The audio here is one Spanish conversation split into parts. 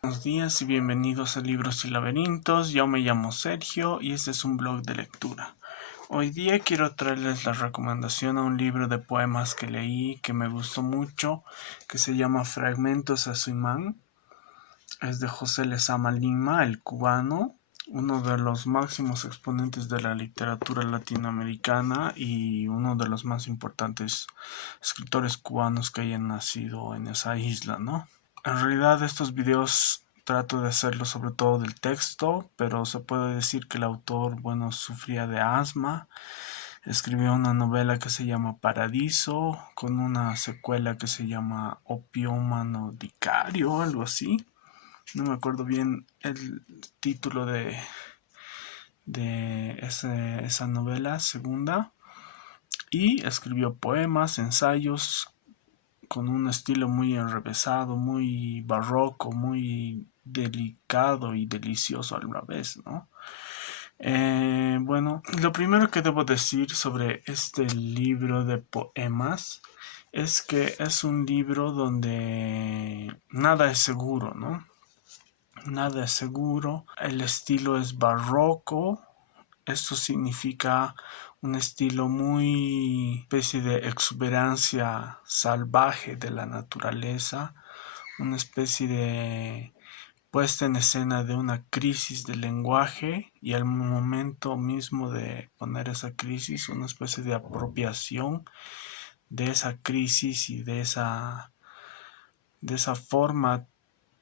Buenos días y bienvenidos a Libros y Laberintos. Yo me llamo Sergio y este es un blog de lectura. Hoy día quiero traerles la recomendación a un libro de poemas que leí que me gustó mucho, que se llama Fragmentos a su imán. Es de José Lezama Lima, el cubano, uno de los máximos exponentes de la literatura latinoamericana y uno de los más importantes escritores cubanos que hayan nacido en esa isla, ¿no? En realidad estos videos trato de hacerlo sobre todo del texto, pero se puede decir que el autor, bueno, sufría de asma. Escribió una novela que se llama Paradiso, con una secuela que se llama Opiómano Vicario, algo así. No me acuerdo bien el título de esa novela segunda. Y escribió poemas, ensayos, con un estilo muy enrevesado, muy barroco, muy delicado y delicioso a la vez, ¿no? Bueno, lo primero que debo decir sobre este libro de poemas es que es un libro donde nada es seguro, ¿no? Nada es seguro, el estilo es barroco. Esto significa un estilo muy especie de exuberancia salvaje de la naturaleza, una especie de puesta en escena de una crisis del lenguaje y al momento mismo de poner esa crisis, una especie de apropiación de esa crisis y de esa forma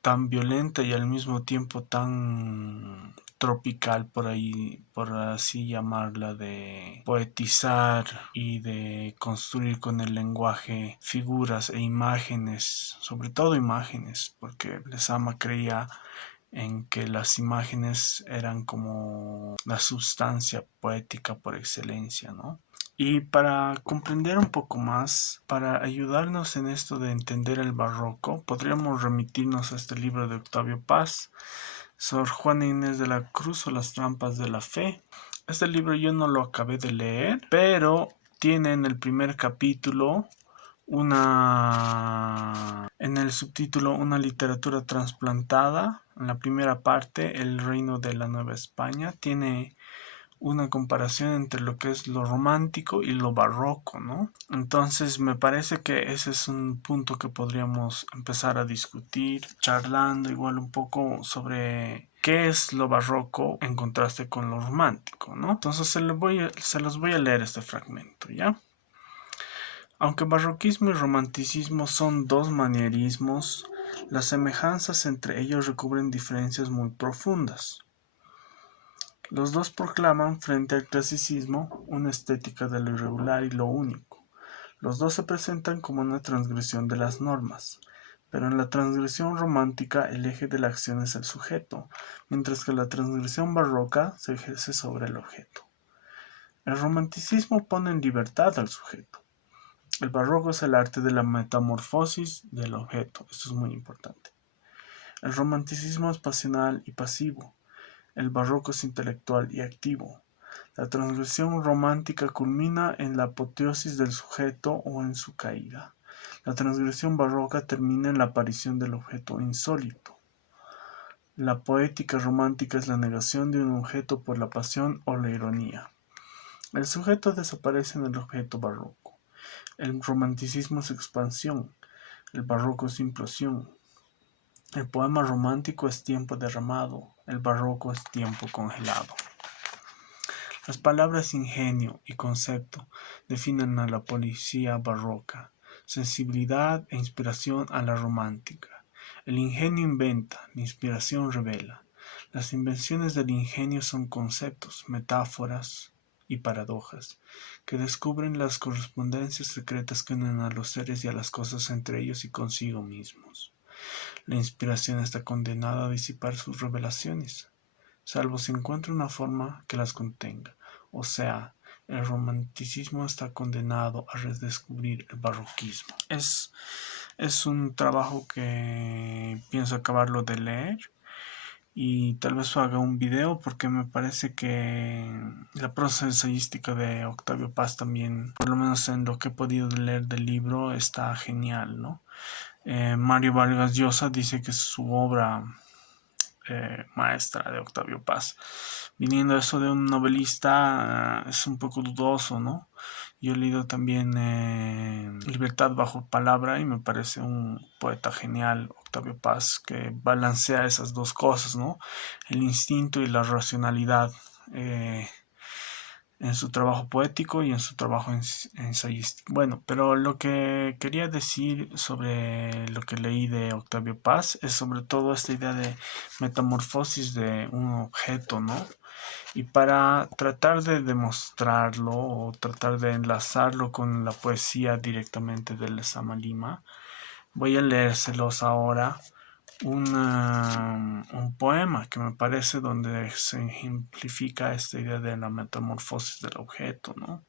tan violenta y al mismo tiempo tan tropical, por ahí, por así llamarla, de poetizar y de construir con el lenguaje figuras e imágenes, sobre todo imágenes, porque Lezama creía en que las imágenes eran como la sustancia poética por excelencia, ¿no? Y para comprender un poco más, para ayudarnos en esto de entender el barroco, podríamos remitirnos a este libro de Octavio Paz, Sor Juana Inés de la Cruz o las trampas de la fe. Este libro yo no lo acabé de leer, pero tiene en el primer capítulo en el subtítulo una literatura trasplantada. En la primera parte, el reino de la Nueva España, tiene una comparación entre lo que es lo romántico y lo barroco, ¿no? Entonces me parece que ese es un punto que podríamos empezar a discutir, charlando igual un poco sobre qué es lo barroco en contraste con lo romántico, ¿no? Entonces se los voy a leer este fragmento, ¿ya? Aunque barroquismo y romanticismo son dos manierismos, las semejanzas entre ellos recubren diferencias muy profundas. Los dos proclaman, frente al clasicismo, una estética de lo irregular y lo único. Los dos se presentan como una transgresión de las normas, pero en la transgresión romántica el eje de la acción es el sujeto, mientras que la transgresión barroca se ejerce sobre el objeto. El romanticismo pone en libertad al sujeto. El barroco es el arte de la metamorfosis del objeto. Esto es muy importante. El romanticismo es pasional y pasivo. El barroco es intelectual y activo. La transgresión romántica culmina en la apoteosis del sujeto o en su caída. La transgresión barroca termina en la aparición del objeto insólito. La poética romántica es la negación de un objeto por la pasión o la ironía. El sujeto desaparece en el objeto barroco. El romanticismo es expansión. El barroco es implosión. El poema romántico es tiempo derramado. El barroco es tiempo congelado. Las palabras ingenio y concepto definen a la poesía barroca, sensibilidad e inspiración a la romántica. El ingenio inventa, la inspiración revela. Las invenciones del ingenio son conceptos, metáforas y paradojas, que descubren las correspondencias secretas que unen a los seres y a las cosas entre ellos y consigo mismos. La inspiración está condenada a disipar sus revelaciones, salvo si encuentra una forma que las contenga. O sea, el romanticismo está condenado a redescubrir el barroquismo. Es un trabajo que pienso acabarlo de leer y tal vez haga un video porque me parece que la prosa ensayística de Octavio Paz también, por lo menos en lo que he podido leer del libro, está genial, ¿no? Mario Vargas Llosa dice que su obra maestra de Octavio Paz. Viniendo eso de un novelista, es un poco dudoso, ¿no? Yo he leído también Libertad bajo palabra y me parece un poeta genial, Octavio Paz, que balancea esas dos cosas, ¿no? El instinto y la racionalidad. En su trabajo poético y en su trabajo ensayístico. Bueno, pero lo que quería decir sobre lo que leí de Octavio Paz es sobre todo esta idea de metamorfosis de un objeto, ¿no? Y para tratar de demostrarlo o tratar de enlazarlo con la poesía directamente de Lezama Lima, voy a leérselos ahora un poema que me parece donde se ejemplifica esta idea de la metamorfosis del objeto, ¿no?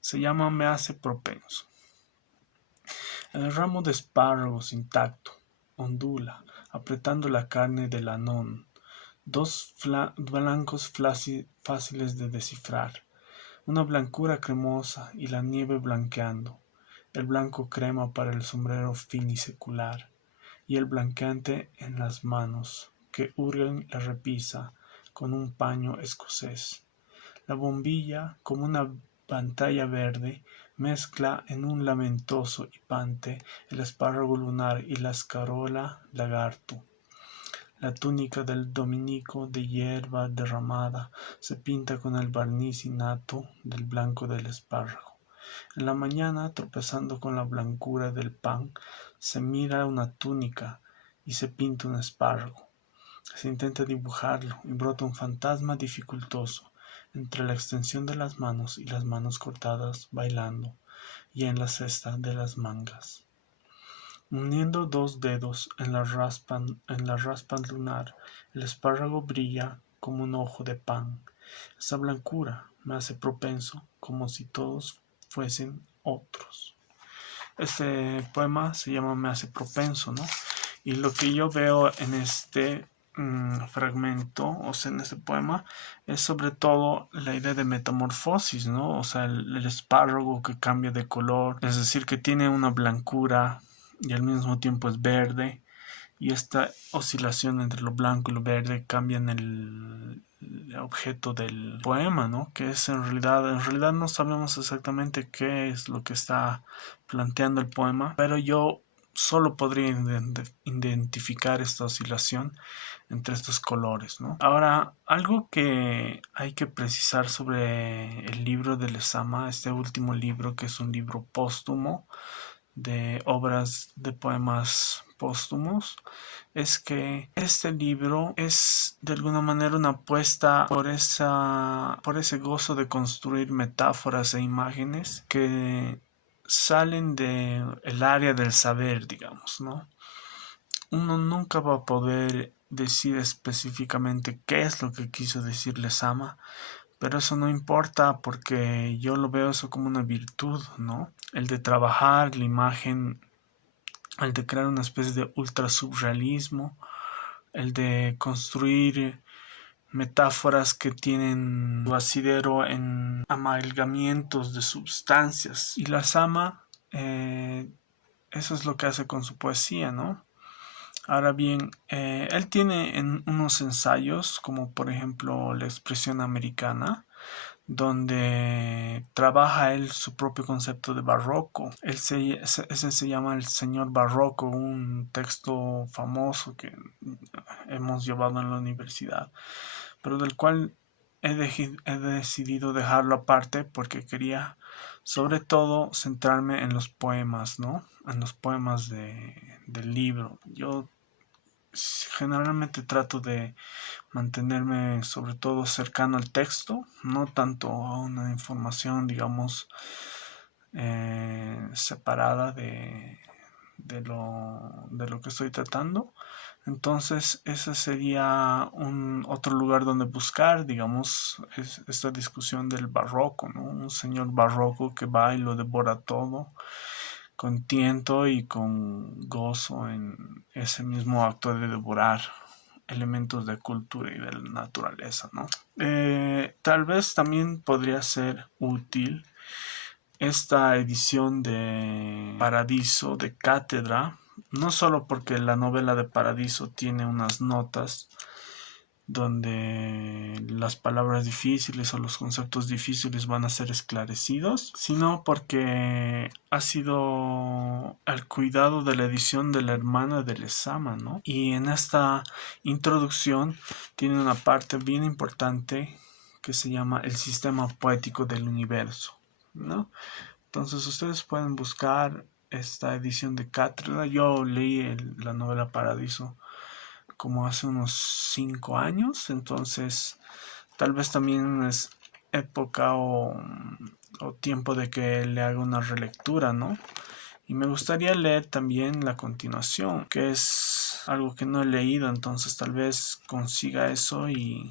Se llama Me hace propenso. El ramo de espárragos intacto ondula, apretando la carne del anón, dos blancos fáciles de descifrar, una blancura cremosa y la nieve blanqueando, el blanco crema para el sombrero finisecular y el blanqueante en las manos, que hurgan la repisa con un paño escocés. La bombilla, como una pantalla verde, mezcla en un lamentoso hipante el espárrago lunar y la escarola lagarto. La túnica del dominico de hierba derramada se pinta con el barniz innato del blanco del espárrago. En la mañana, tropezando con la blancura del pan, se mira una túnica y se pinta un espárrago. Se intenta dibujarlo y brota un fantasma dificultoso entre la extensión de las manos y las manos cortadas bailando, y en la cesta de las mangas. Uniendo dos dedos en la raspa lunar, el espárrago brilla como un ojo de pan. Esa blancura me hace propenso, como si todos fuesen otros. Este poema se llama Me hace propenso, ¿no? Y lo que yo veo en este fragmento, o sea, en este poema, es sobre todo la idea de metamorfosis, ¿no? O sea, el espárrago que cambia de color, es decir, que tiene una blancura y al mismo tiempo es verde, y esta oscilación entre lo blanco y lo verde cambian el objeto del poema, ¿no? Que es en realidad no sabemos exactamente qué es lo que está planteando el poema, pero yo solo podría identificar esta oscilación entre estos colores, ¿no? Ahora, algo que hay que precisar sobre el libro de Lezama, este último libro, que es un libro póstumo de obras de poemas póstumos, es que este libro es de alguna manera una apuesta por ese gozo de construir metáforas e imágenes que salen del área del saber, digamos, ¿no? Uno nunca va a poder decir específicamente qué es lo que quiso decir Lezama, pero eso no importa porque yo lo veo eso como una virtud, ¿no? El de trabajar la imagen, el de crear una especie de ultra surrealismo, el de construir metáforas que tienen su asidero en amalgamientos de sustancias. Y Lezama, eso es lo que hace con su poesía, ¿no? Ahora bien, él tiene en unos ensayos, como por ejemplo La expresión americana, donde trabaja él su propio concepto de barroco. Ese se llama El Señor Barroco, un texto famoso que hemos llevado en la universidad, pero del cual he decidido dejarlo aparte porque quería sobre todo centrarme en los poemas, ¿no? En los poemas del libro. Yo generalmente trato de mantenerme sobre todo cercano al texto, no tanto a una información, digamos, separada de lo que estoy tratando. Entonces, ese sería un otro lugar donde buscar, digamos, esta discusión del barroco, ¿no? Un señor barroco que va y lo devora todo con tiento y con gozo en ese mismo acto de devorar elementos de cultura y de la naturaleza, ¿no? Tal vez también podría ser útil esta edición de Paradiso de Cátedra No solo porque la novela de Paradiso tiene unas notas donde las palabras difíciles o los conceptos difíciles van a ser esclarecidos, sino porque ha sido el cuidado de la edición de la hermana de Lezama, ¿no? Y en esta introducción tiene una parte bien importante que se llama el sistema poético del universo, ¿no? Entonces ustedes pueden buscar esta edición de cátedra. Yo leí la novela Paradiso como hace unos 5 años, entonces tal vez también es época o tiempo de que le haga una relectura, ¿no? Y me gustaría leer también la continuación, que es algo que no he leído, entonces tal vez consiga eso y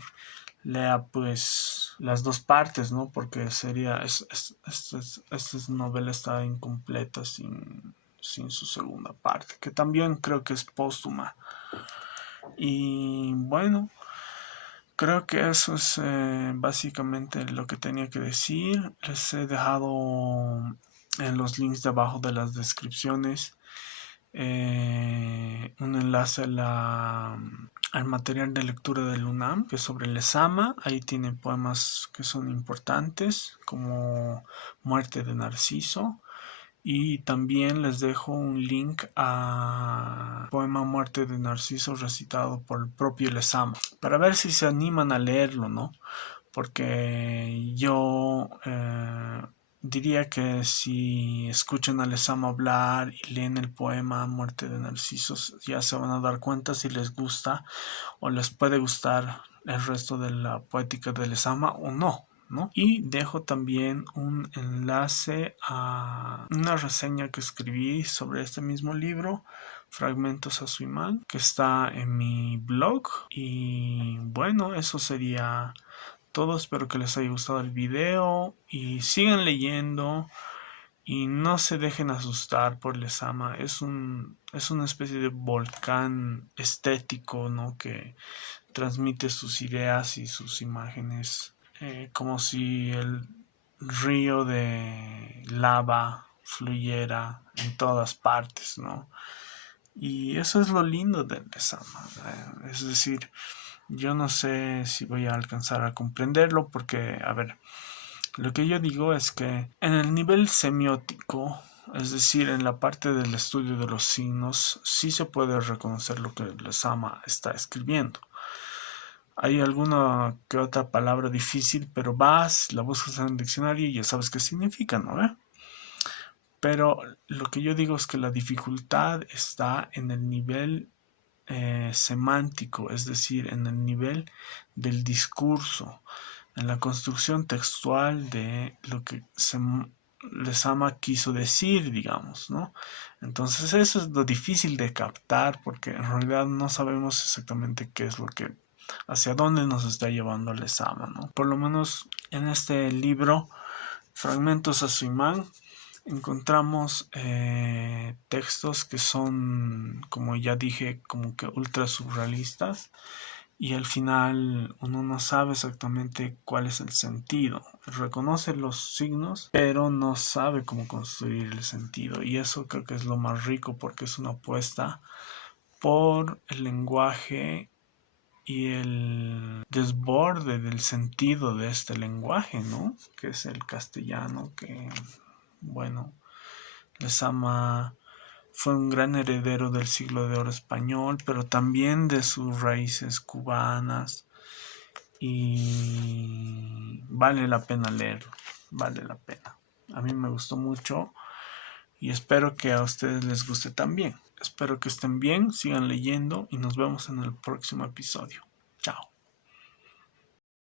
lea pues las dos partes, ¿no? Porque sería, esta novela está incompleta sin su segunda parte, que también creo que es póstuma. Y bueno, creo que eso es básicamente lo que tenía que decir. Les he dejado en los links de abajo de las descripciones un enlace al material de lectura del UNAM, que es sobre Lezama. Ahí tiene poemas que son importantes, como Muerte de Narciso. Y también les dejo un link a poema Muerte de Narciso recitado por el propio Lezama, para ver si se animan a leerlo, ¿no? Porque yo diría que si escuchan a Lezama hablar y leen el poema Muerte de Narciso, ya se van a dar cuenta si les gusta o les puede gustar el resto de la poética de Lezama o no, ¿no? Y dejo también un enlace a una reseña que escribí sobre este mismo libro, Fragmentos a Suimán, que está en mi blog. Y bueno, eso sería todo. Espero que les haya gustado el video y sigan leyendo y no se dejen asustar por Lezama. Es una especie de volcán estético, ¿no? Que transmite sus ideas y sus imágenes como si el río de lava fluyera en todas partes, ¿no? Y eso es lo lindo de Lezama. Es decir, yo no sé si voy a alcanzar a comprenderlo porque, a ver, lo que yo digo es que en el nivel semiótico, es decir, en la parte del estudio de los signos, sí se puede reconocer lo que Lezama está escribiendo. Hay alguna que otra palabra difícil, pero vas, la buscas en el diccionario y ya sabes qué significa, ¿no? Pero lo que yo digo es que la dificultad está en el nivel semántico, es decir, en el nivel del discurso, en la construcción textual de lo que Lezama quiso decir, digamos, ¿no? Entonces eso es lo difícil de captar porque en realidad no sabemos exactamente qué es lo que, hacia dónde nos está llevando Lezama, ¿no? Por lo menos en este libro, Fragmentos a Suimán, encontramos textos que son, como ya dije, como que ultra surrealistas y al final uno no sabe exactamente cuál es el sentido. Reconoce los signos, pero no sabe cómo construir el sentido y eso creo que es lo más rico porque es una apuesta por el lenguaje y el desborde del sentido de este lenguaje, ¿no? Que es el castellano, que bueno, Lezama fue un gran heredero del siglo de oro español, pero también de sus raíces cubanas y vale la pena leerlo, vale la pena. A mí me gustó mucho y espero que a ustedes les guste también. Espero que estén bien, sigan leyendo y nos vemos en el próximo episodio. Chao.